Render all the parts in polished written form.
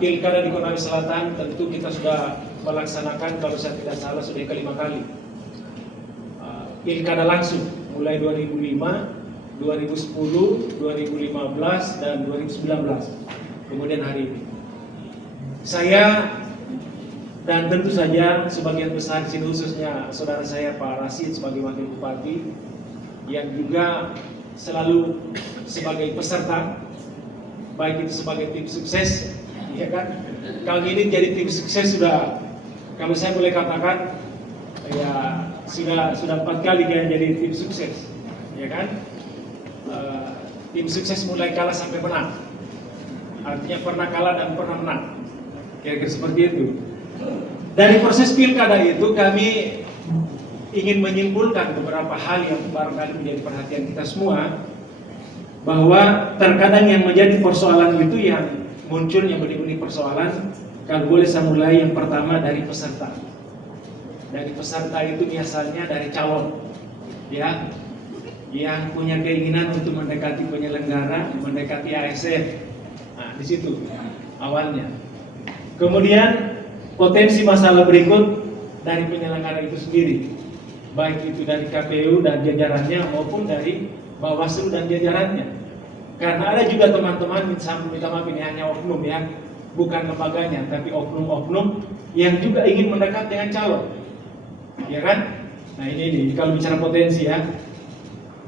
Pilkada di Konawe Selatan tentu kita sudah melaksanakan, kalau saya tidak salah sudah kelima kali pilkada langsung, mulai 2005, 2010, 2015, dan 2019. Kemudian hari ini saya dan tentu saja sebagian besar di sini, khususnya saudara saya Pak Rashid sebagai wakil bupati yang juga selalu sebagai peserta, baik itu sebagai tim sukses, ya kan? Kali ini jadi tim sukses sudah, kalau saya boleh katakan, ya sudah 4 kali kan jadi tim sukses, ya kan? Tim sukses mulai kalah sampai menang, artinya pernah kalah dan pernah menang, kira-kira seperti itu. Dari proses pilkada itu kami ingin menyimpulkan beberapa hal yang barangkali menjadi perhatian kita semua, bahwa terkadang yang menjadi persoalan itu yang munculnya benih-benih persoalan. Kalau boleh saya mulai yang pertama dari peserta. Dari peserta itu biasanya dari calon, ya, yang punya keinginan untuk mendekati penyelenggara, mendekati ASN. Nah, di situ awalnya. Kemudian potensi masalah berikut dari penyelenggara itu sendiri, baik itu dari KPU dan jajarannya maupun dari Bawaslu dan jajarannya. Karena ada juga teman-teman, minta maaf ini hanya oknum ya, bukan lembaganya, tapi oknum-oknum yang juga ingin mendekat dengan calon, ya kan? Nah ini kalau bicara potensi ya.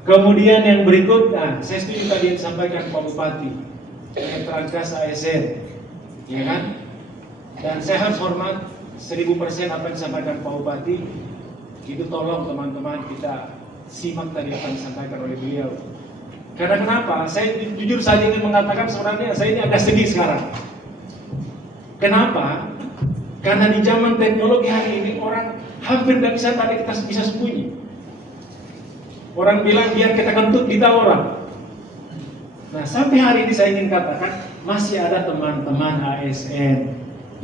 Kemudian yang berikut, nah saya setuju tadi yang disampaikan Pak Bupati, netralitas ASN, ya kan? Dan saya harus hormat 1000% apa yang disampaikan Pak Bupati. Itu tolong teman-teman kita simak tadi apa yang disampaikan oleh beliau. Karena kenapa? Saya jujur saja ingin mengatakan sebenarnya saya ini agak sedih sekarang. Kenapa? Karena di zaman teknologi hari ini orang hampir tidak bisa tadi kita bisa sembunyi. Orang bilang biar kita kentut kita orang. Nah sampai hari ini saya ingin katakan masih ada teman-teman ASN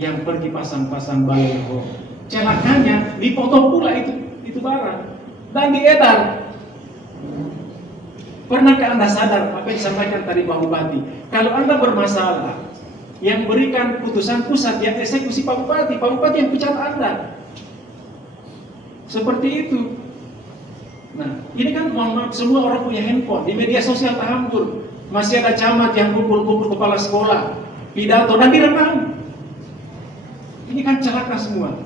yang pergi pasang-pasang baliho. Celakanya dipotong pula itu barang dan diedar. Pernahkah Anda sadar apa yang disampaikan tadi Pak Bupati? Kalau Anda bermasalah, yang berikan putusan pusat, yang eksekusi Pak Bupati yang pecat Anda. Seperti itu. Nah, ini kan mohon maaf, semua orang punya handphone. Di media sosial terhampur. Masih ada camat yang kumpul-kumpul kepala sekolah, pidato dan direkam. Ini kan celaka semua.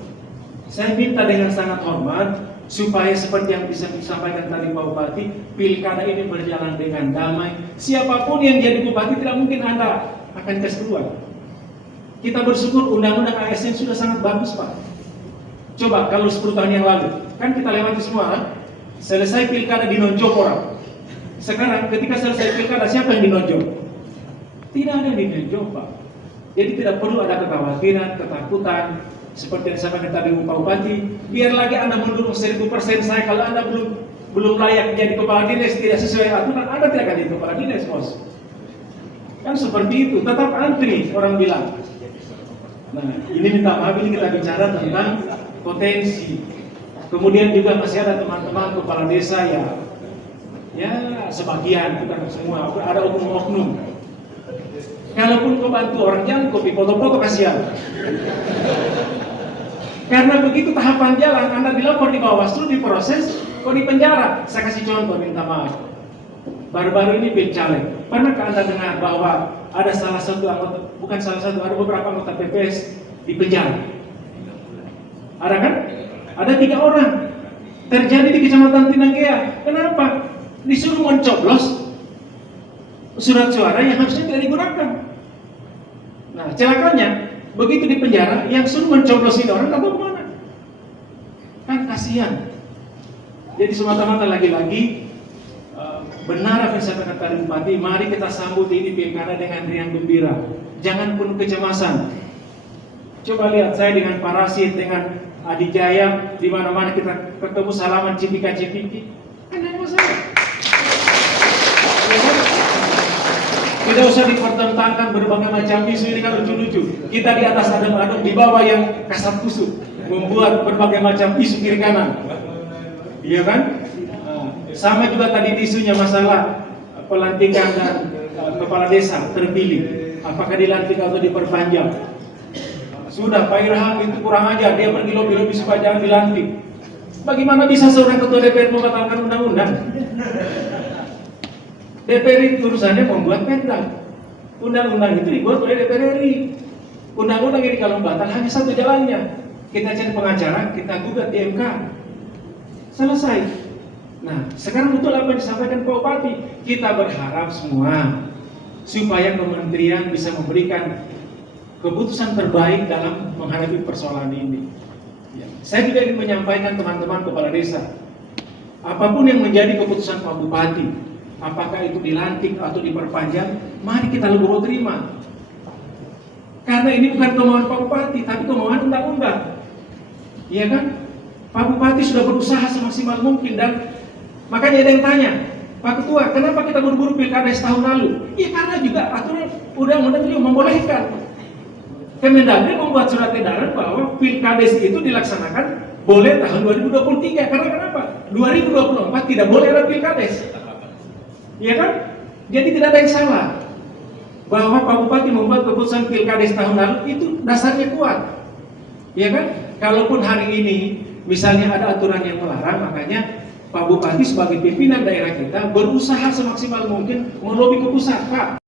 Saya minta dengan sangat hormat supaya seperti yang bisa disampaikan tadi Pak Bupati, pilkada ini berjalan dengan damai. Siapapun yang jadi bupati tidak mungkin Anda akan tes keluar. Kita bersyukur undang-undang ASN sudah sangat bagus Pak. Coba kalau 10 tahun yang lalu, kan kita lewati semua, kan? Selesai pilkada dinonjok orang. Sekarang ketika selesai pilkada siapa yang dinonjok? Tidak ada yang dinonjok Pak. Jadi tidak perlu ada kekhawatiran, ketakutan. Seperti yang disampaikan tadi Pak Bupati, biar lagi Anda mendukung 1000% saya, kalau Anda belum layak menjadi kepala dinas, tidak sesuai aturan, Anda tidak akan jadi kepala dinas, bos. Kan seperti itu, tetap antri orang bilang. Nah, ini minta maaf, ini kita bicara tentang potensi. Kemudian juga masih ada teman-teman kepala desa ya sebagian, bukan semua, ada oknum-oknum. Kalaupun kau bantu orang, jangan kopi foto-foto kasihan. Karena begitu tahapan jalan, Anda dilapor di Bawaslu, diproses, kok di penjara. Saya kasih contoh, minta maaf. Baru-baru ini Pilcaleg. Pernahkah Anda dengar bahwa ada salah satu anggota, bukan salah satu, ada beberapa anggota PPS di penjara? Ada kan? Ada 3 orang. Terjadi di Kecamatan Tinanggea. Kenapa? Disuruh mencoblos surat suara yang harusnya tidak digunakan. Nah, celakanya begitu di penjara, yang suruh mencoblos ini orang tak tahu kemana. Kan kasihan. Jadi semata-mata lagi-lagi benar apa yang saya katakan tadi Bupati, mari kita sambut ini pilkada dengan riang gembira. Jangan penuh kecemasan. Coba lihat saya dengan Pak Rashid, dengan Adi Jaya, di mana-mana kita ketemu salaman cipika-cipiki. Kan ada masalah. Tidak usah dipertentangkan berbagai macam isu, ini kan lucu-lucu. Kita di atas adem-adem, di bawah yang kasar kusut, membuat berbagai macam isu kiri kanan. Iya kan? Sama juga tadi isunya masalah pelantikan dan kepala desa terpilih. Apakah dilantik atau diperpanjang? Sudah, Pak Irham itu kurang ajar, dia pergi lobby-lobby supaya jangan dilantik. Bagaimana bisa seorang ketua DPR membatalkan undang-undang? DPR itu urusannya membuat perda. Undang-undang itu dibuat oleh DPR RI. Undang-undang ini kalau batal hanya satu jalannya. Kita cari pengacara, kita gugat di MK. Selesai. Nah, sekarang betul apa yang disampaikan Pak Bupati. Kita berharap semua supaya kementerian bisa memberikan keputusan terbaik dalam menghadapi persoalan ini. Ya. Saya juga ingin menyampaikan teman-teman kepala desa, apapun yang menjadi keputusan Pak Bupati, apakah itu dilantik atau diperpanjang, mari kita legowo terima. Karena ini bukan kemauan Pak Bupati, tapi kemauan undang-undang. Iya kan? Pak Bupati sudah berusaha semaksimal mungkin dan makanya ada yang tanya, Pak Ketua, kenapa kita buru-buru pilkada setahun lalu? Ya karena juga aturan undang-undang juga membolehkan. Kemendagri membuat surat edaran bahwa pilkades itu dilaksanakan boleh tahun 2023. Karena kenapa? 2024 tidak boleh ada pilkades. Iya kan? Jadi tidak ada yang salah. Bahwa Pak Bupati membuat keputusan pilkades tahun lalu itu dasarnya kuat. Iya kan? Kalaupun hari ini misalnya ada aturan yang melarang, makanya Pak Bupati sebagai pimpinan daerah kita berusaha semaksimal mungkin melobi ke pusat, Pak.